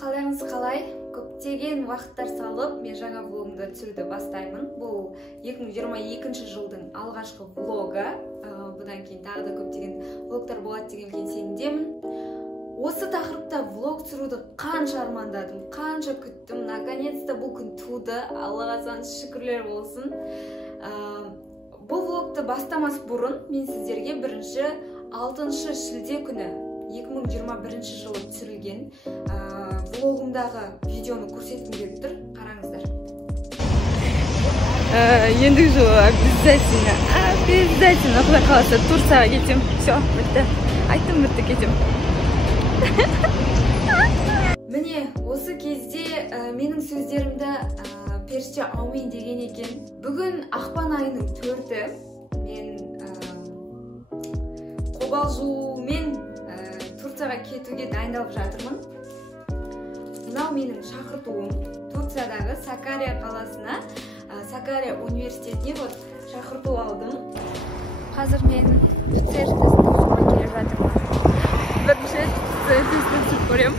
Қалайыңыз қалай? Көптеген уақыттар салып, мен жаңа влогымды түсіруді бастаймын. Бұл 2022 жылдың алғашқы влогы. Бұдан кейін тағы да көптеген влогтар болады деген сенімдемін. Осы тақырыпта влог түсіруді қанша армандадым, қанша күттім. Наконец-то бұл күн туды. Аллаға сан шүкірлер болсын. Бұл влогты бастамас бұрын мен сіздерге бірінші 6 шілде күні 2021 жылы түсірілген влогымдағы видеоны көрсеткім келіп тұр. Қараңыздар. Ендігі жылы обязательно құдай қаласа Турцияға кетем. Все, бітті. Айттым, бітті, кетем. Міне, осы кезде менің сөздерімді періште аумин деген екен. Бүгін ақпан айының 4-і. Мен қобалжумен Турцияға кетуге дайындалып жатырмын. Мынау менің шақыртуым. Турциядағы Сакария қаласына, Сакария университетіне шақырту алдым. Қазір мен ЦС тестін тапсыруға келе жатырмын. Бірінші ЦС тестін түсіп көрем.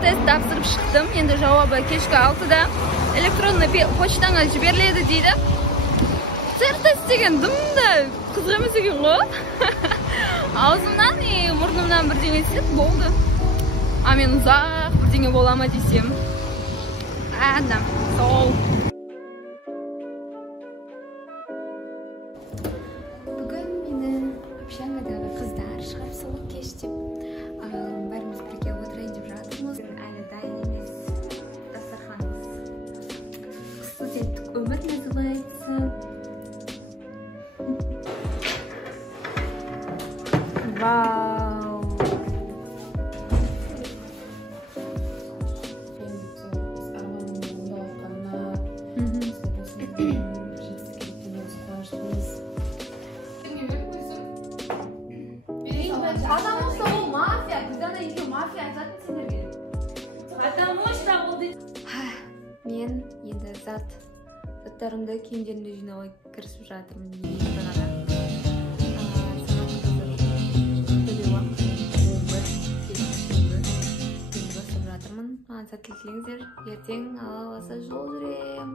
Тест тапсырып шықтым. Енді жауабы кешкі 6-да электронный почтаңа жіберіледі дейді. Тест деген дымда қызық емес екен ғой. Аузымнан и мұрнымнан бірдеңе естіп болды. А мен ұзақ бірдеңе бола ма десем. Адам, сол. Бүгін мені общагадағы қыздар шығарып салып кештеп. Бәріміз бірге отырайын деп жатырмыз. Әлі дайын емес дастарханымыз. Студенттік өмір называется. Вау! Потому что ол мафия, бізден үйге мафия айтатын сендерге. Потому что ол Мен енді заттарымды, киімдерімді жинауға кірісіп жатырмын. Сәттілік тілеңіздер, ертең Алла қаласа жол жүрем.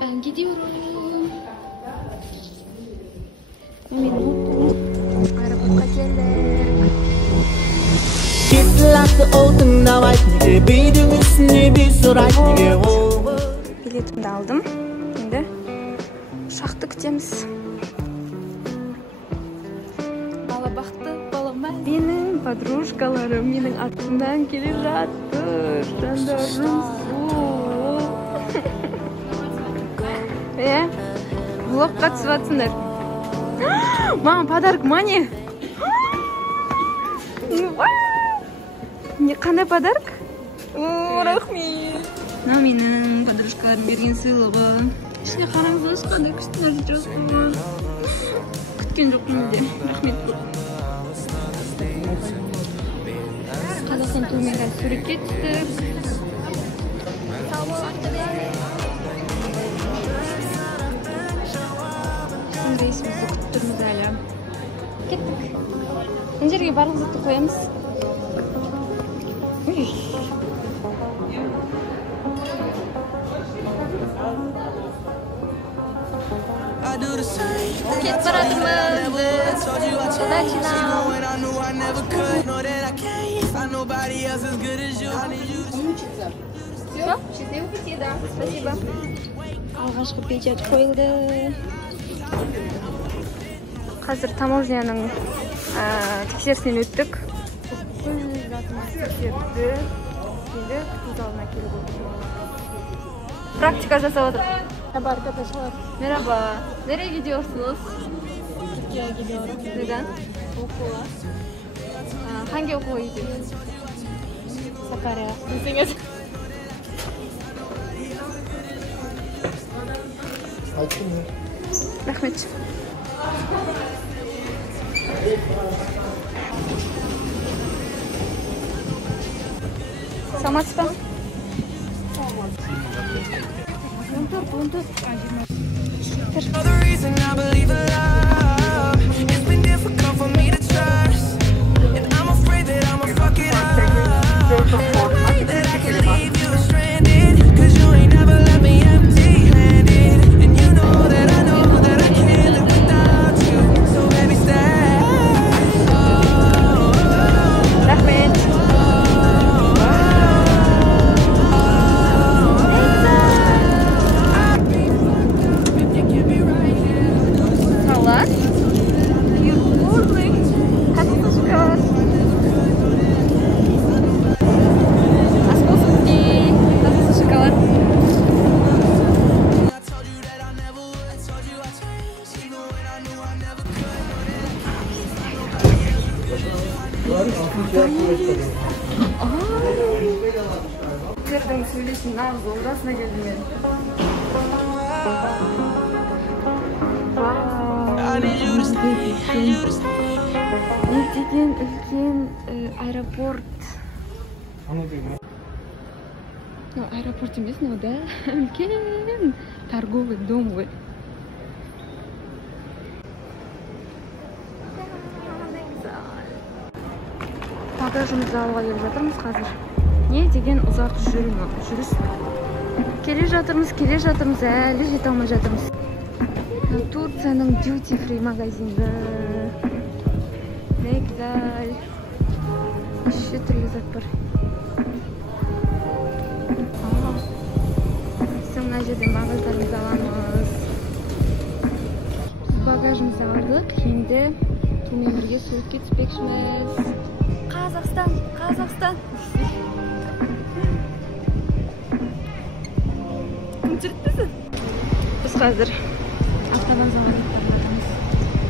Ben gidiyorum. Aeroportқа келдік. Билетімді алдым. Енді ұшақты күтеміз. Бала бақты, балама. Менің подружкаларым менің артымдан келе жатыр. Жандарым. Влогқа түсіп жатсыңдар. Маған подарок, мане. Қандай подарок? Рахмет. Мына менің подружкаларым берген сыйлығы. Ішіне қараңыздаршы, қандай күшті нәрсе жазған. Күткен жоқпын де. Рахмет көп. Қазақстан туымен қазір суретке түстік. Рейсімізді күтіп тұрмыз әлі. Кеттік. Мына жерге барлық затты қоямыз. Кетіп баратырмыз. Удачи нам. Все, счастливо пути, да. Спасибо. Алғашқы печать қойылды. Қазір таможняның тексерісінен өттік. Тексерді. Енді күту залына келіп отырмыз. Практика жасап отыр. Merhaba arkadaşlar. Merhaba. Nereye gidiyorsunuz? Türkiye'ye gidiyorum. Neden? Okula. Hangi okula gidiyorsunuz? Sakarya. Misiniz? Rahmet. Саламатсыз ба? The reason I believe in love, it's been difficult for me to trust, and I'm afraid that I'ma fuck it up. That I can leave you stranded, 'cause you ain't never left me empty-handed, and you know that I can't live without you. So baby, stay. Рахмет. Салат. Қатты шоколад. Московский қатты шоколад. I told you that I never would. I told you I changed, even when I knew I never Сіздердің сөйлесін нағыз ордасына келдім мен. I need you to stay. I need you to stay. Не деген үлкен аэропорт. Аэропорт емес, да? Үлкен торговый дом ғой. Багажымызды алуға келіп жатырмыз қазір. Не деген ұзақ жүріс. Келе жатырмыз, әлі жете алмай жатырмыз. Турцияның duty free магазинді. Ne güzel. Şu türlü zat var. Sonra жерден багаждарымызды аламыз. Багажымызды алдық. Енді тумен бірге суып кетпекшіміз. Қазақстан. Кім жүртпесін? Біз қазір автобан заводындамыз.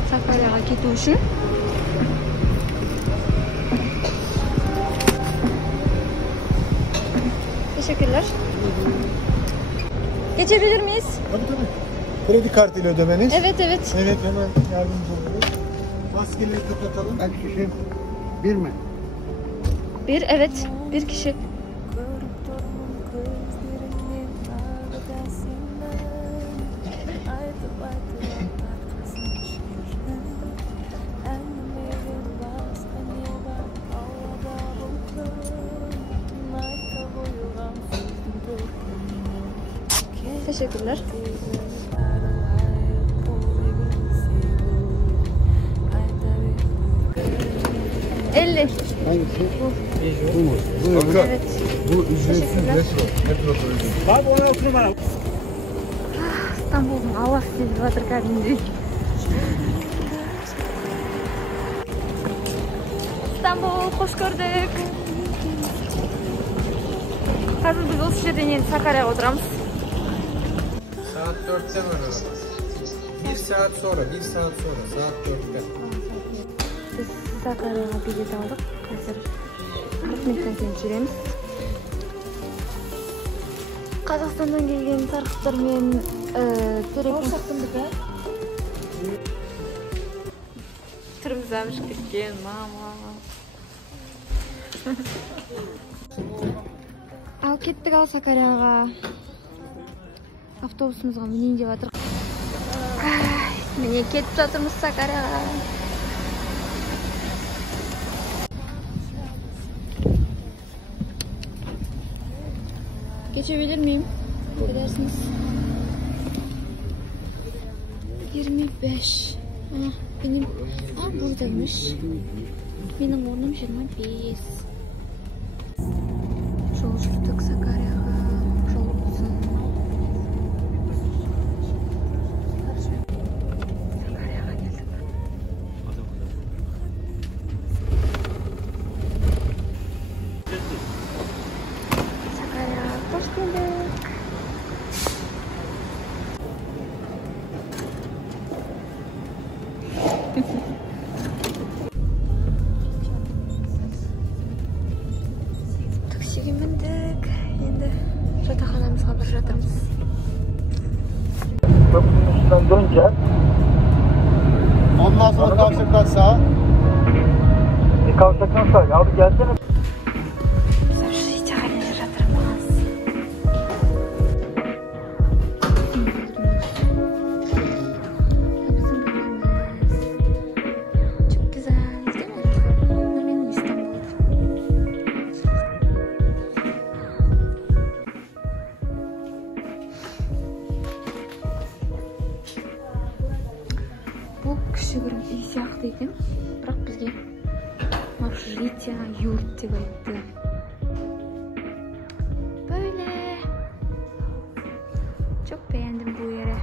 Сафарияға кету үшін. Teşekkürler. Geçebilir miyiz? Tabii. Kredi kartıyla ödemeniz. Evet. Evet, hemen yardımcı oluruz. Maskeleri kapatalım. Kaç kişi? Bir mi? Bir, evet. Bir kişi. Teşekkürler. $50. Hangisi? Bu mu? Bu mu? Evet. Bu ücretsiz metro. Abi ona oturma. İstanbul'un havası deyip жатыр кәдімгідей. İstanbul, hoş gördük. Қазір біз осы жерден енді Сакарияға отырамыз. Saat 4'te var araba. 1 saat sonra, saat 4'te. Біз Сакарияға билет алдық. Қазір 40 минуттан кейін жүреміз. Қазақстандан келген тарихтар мен түріміз әбішіп кеткен, мама. Ал кеттік ал Сакарияға. Автобусымызға мінейін деп жатыр. Міне кетіп жатырмыз Сакарияға. Geçebilir miyim? Affedersiniz. 25. Benim... buradaymış. Benim ornum 25. Жол жүрдік Сакарияға. Жол болсын. Сакарияға келдік. Сакарияға қош келдік. Таксиге міндік. Енді жатақханамызға бір жатырмыз. Köprünün üstünden döneceğiz. Ondan sonra kavşaktan sağa. Kavşaktan sağa. Abi gelsene. Biz уже идеально екен, бірақ бізге общежитие юрт деп айтты. Böyle. Çok beğendim bu yeri.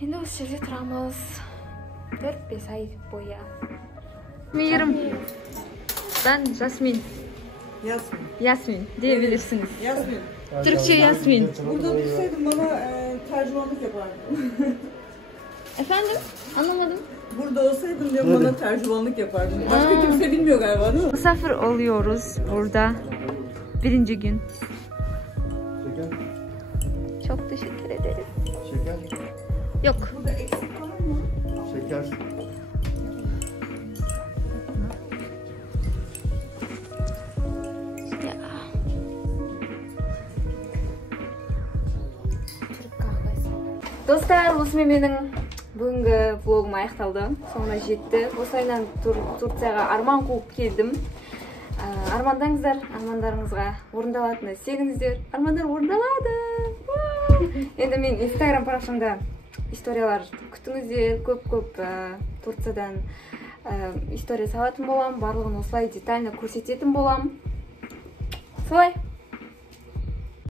Енді осы жерде тұрамыз 4-5 ай бойы. Мейірім. Ben Jasmin. Yasmin diyebilirsiniz. Yasmin. Türkçe Yasmin. Burada otursaydın bana tercümanlık yapardın. Efendim? Anlamadım. Burada olsaydın diyorum bana tercümanlık yapardın. Başka kimse bilmiyor galiba değil mi? Misafir oluyoruz burada. 1. gün. Şeker. Çok teşekkür ederiz. Şeker. Yok. Burada eksik var mı? Şeker. Ya. Достар, осымен менің бүгінгі влогым аяқталды. Соңына жетті. Осылайынан Турцияға арман қуып келдім. Армандаңыздар, армандарыңызға орындалатыны сеніңіздер. Армандар орындалады. Енді мен Instagram парақшамда историялар күтіңіздер. Көп Турциядан история салатын болам. Барлығын осылай детально көрсететін болам. Солай.